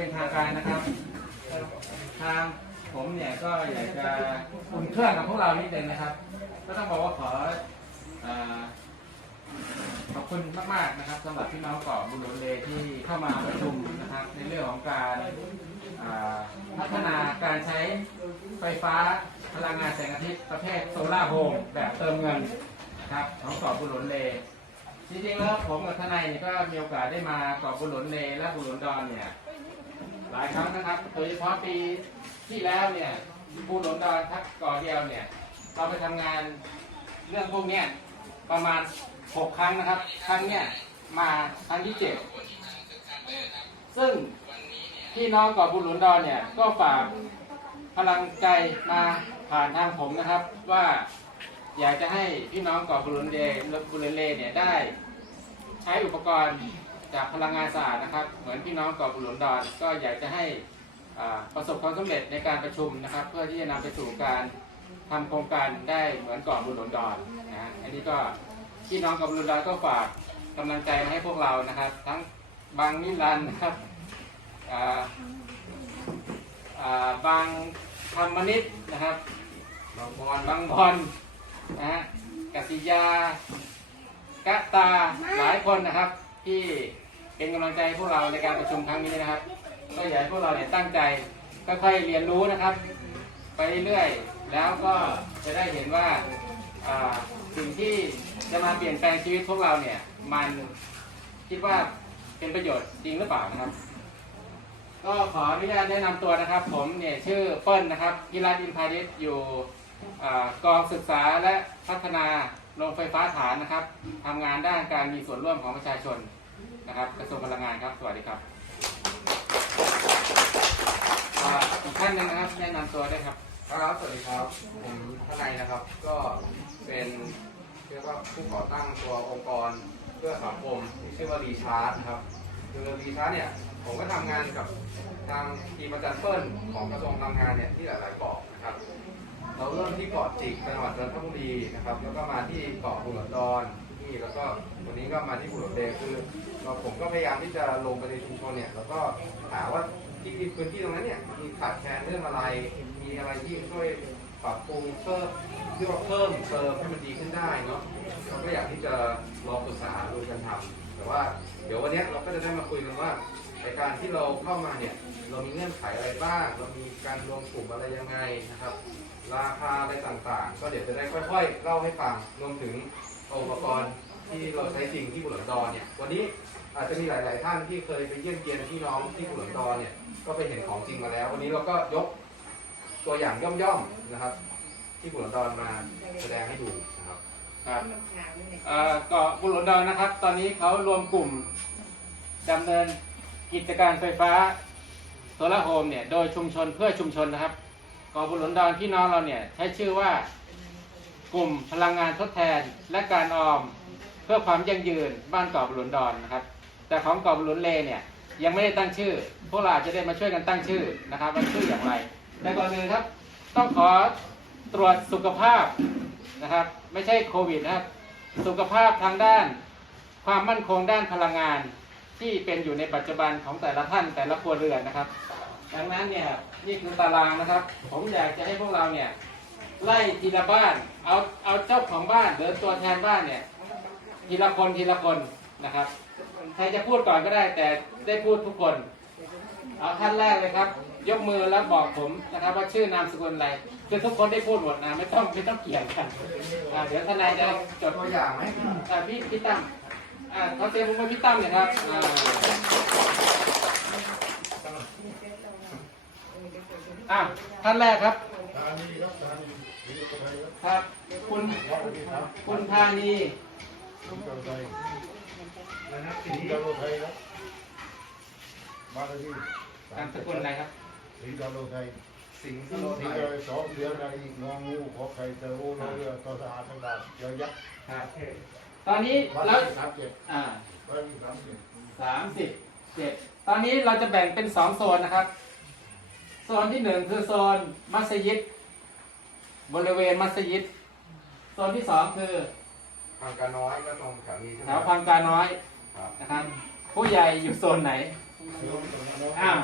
เป็นทางการนะครับ ทางผมเนี่ยก็อยากจะอุ่นเครื่องกับพวกเรานิดนึงนะครับ ก็ต้องบอกว่าขออ่าขอบคุณมากๆนะครับสำหรับพี่น้องเกาะบุรุษเลที่เข้ามาประชุมนะครับ ในเรื่องของการอ่าพัฒนาการใช้ไฟฟ้าพลังงานแสงอาทิตย์ประเภทโซลาร์โฮมแบบเติมเงินนะครับของเกาะบุรุษเล จริงๆแล้วผมกับทนายเนี่ยก็มีโอกาสได้มาเกาะบุรุษเลและบุรุษดอนเนี่ย หลายครั้งนะครับ โดยเฉพาะปีที่แล้วเนี่ยบุรุษดอนทักกาะเดียวเนี่ยเราไปทำงานเรื่องพวกเนี้ยประมาณหกครั้งนะครับ ครั้งเนี้ยมาครั้งที่เจ็ดซึ่งพี่น้องกาะบุรุษดอนเนี่ยก็ฝากพลังใจมาผ่านทางผมนะครับ ว่าอยากจะให้พี่น้องกาะบุรุษเลบุรุษเลเนี่ยได้ ใช้อุปกรณ์ จากพลังงานสะอาดนะครับ เหมือนพี่น้องกาะบุหลนดอนก็อยากจะให้ประสบความสำเร็จในการประชุมนะครับ เพื่อที่จะนำไปสู่การทำโครงการได้เหมือนกาะบุหลนดอนนะฮะอันนี้ก็พี่น้องกาะบุหลนดอนก็ฝากกำลังใจมาให้พวกเรานะครับ ทั้งบางนิรันนะครับอ่าอ่าบางธรรมนิตนะครับบางบอลบางบอลนะฮะกสิยากะตาหลายคนนะครับ ที่เป็นกำลังใจให้พวกเราในการประชุมครั้งนี้นะครับ ก็อยากให้พวกเราเนี่ยตั้งใจค่อยๆเรียนรู้นะครับ ไปเรื่อยๆแล้วก็จะได้เห็นว่าสิ่งที่จะมาเปลี่ยนแปลงชีวิตพวกเราเนี่ย มันคิดว่าเป็นประโยชน์จริงหรือเปล่านะครับ ก็ขออนุญาตแนะนำตัวนะครับ ผมเนี่ยชื่อเปิ้ลนะครับกิรัตอินพาริสอยู่อกองศึกษาและพัฒนา โรงไฟฟ้าฐานนะครับทำงานด้านการมีส่วนร่วมของประชาชนนะครับ กระทรวงพลังงานครับ สวัสดีครับอีกท่านหนึ่งนะครับแนะนำตัวได้ครับครับสวัสดีครับผมทนายนะครับ ก็เป็นเรียกว่าผู้ก่อตั้งตัวองค์กรเพื่อสังคมที่ชื่อว่ารีชาร์ดนะครับคือรีชาร์ดเนี่ยผมก็ทำงานกับทางทีมอาจารย์เปิ้ลของกระทรวงพลังงานเนี่ยที่หลายๆเกาะนะครับ เราเริ่มที่เกาะจิกจังหวัดจันทบุรีนะครับ แล้วก็มาที่เกาะบุหลดอนนี่แล้วก็วันนี้ก็มาที่บุหลดเดคือเราผมก็พยายามที่จะลงไปในชุมชนเนี่ยแล้วก็หาว่าที่พื้นที่ตรงนั้นเนี่ยมีขาดแคลนเรื่องอะไร มีอะไรที่ช่วยปรับปรุงเพิ่มเรียกว่าเพิ่มเติมให้มันดีขึ้นได้เนาะเราก็อยากที่จะลองปรึกษาดูกันทำแต่ว่าเดี๋ยววันนี้เราก็จะได้มาคุยกันว่าในการที่เราเข้ามาเนี่ยเรามีเงื่อนไขอะไรบ้าง เรามีการรวมกลุ่มอะไรยังไงนะครับ ราคาอะไรต่างๆ ก็เดี๋ยวจะได้ค่อยๆเล่าให้ฟังรวมถึงอุปกรณ์ที่เราใช้จริงที่บุหลนดอนเนี่ย วันนี้อาจจะมีหลาย ๆ ท่านที่เคยไปเยี่ยมเยียนพี่น้องที่บุหลนดอนเนี่ยก็ไปเห็นของจริงมาแล้ว วันนี้เราก็ยกตัวอย่างย่อมๆนะครับ ที่บุหลนดอนมาแสดงให้ดูนะครับครับเอ่อเกาะบุหลนดอนนะครับ ตอนนี้เขารวมกลุ่มดำเนินกิจการไฟฟ้าโซลาร์โฮมเนี่ยโดยชุมชนเพื่อชุมชนนะครับ กาะบุหลนดอนพี่น้องเราเนี่ยใช้ชื่อว่ากลุ่มพลังงานทดแทนและการออมเพื่อความยั่งยืนบ้านเกาะบุหลนดอนนะครับ แต่ของเกาะบุหลนเลเนี่ยยังไม่ได้ตั้งชื่อ พวกเราจจะได้มาช่วยกันตั้งชื่อนะครับว่าชื่ออย่างไรแต่ก่อนอื่นครับ ต้องขอตรวจสุขภาพนะครับ ไม่ใช่โควิดนะครับ สุขภาพทางด้าน ความมั่นคงด้านพลังงานที่เป็นอยู่ในปัจจุบันของแต่ละท่านแต่ละครัวเรือนนะครับ ดังนั้นเนี่ยนี่คือตารางนะครับ ผมอยากจะให้พวกเราเนี่ยไล่ทีละบ้านเอาเอาเจ้าของบ้านหรือตัวแทนบ้านเนี่ยทีละคนทีละคนนะครับใครจะพูดก่อนก็ได้แต่ได้พูดทุกคน เอาท่านแรกเลยครับ ยกมือแล้วบอกผมนะครับว่าชื่อนามสกุลอะไรคือทุกคนได้พูดหมดนะไม่ต้องไม่ต้องเกี่ยงกันอ่าเดี๋ยวทนายจะจดตัวอย่างไหมอ่าพี่พี่ตั้มอ่าขอเสียงผมเป็นพี่ตั้มหน่อยครับอ่า อ่าท่านแรกครับ ทานีครับทานีวิทยาลัยครับครับ คุณสวัสดีครับคุณธานีคุณกาไทยนะครับสีคุณกาโลไทยครับมาเลยที่นามสกุลอะไรครับสีกาโลไทยสิงห์สโลสีไทยกาโลสองเดือนอะไรงองูขอไข่เตอโอโนเรือต่อสะอาดต่างๆเยอะแยะครับ ตอนนี้วันแล้วที่สามเจ็ดอ่าวันที่สามเจ็ดสามสิบเจ็ดตอนนี้เราจะแบ่งเป็นสองโซนนะครับโซนที่หนึ่งคือโซนมัสยิด บริเวณมัสยิดโซนที่สองคือทางการน้อยก็ตรงแถวนี้ใช่ไหแถมวพังกาน้อยครับ นะครับ ผู้ใหญ่อยู่โซนไหนอ้าว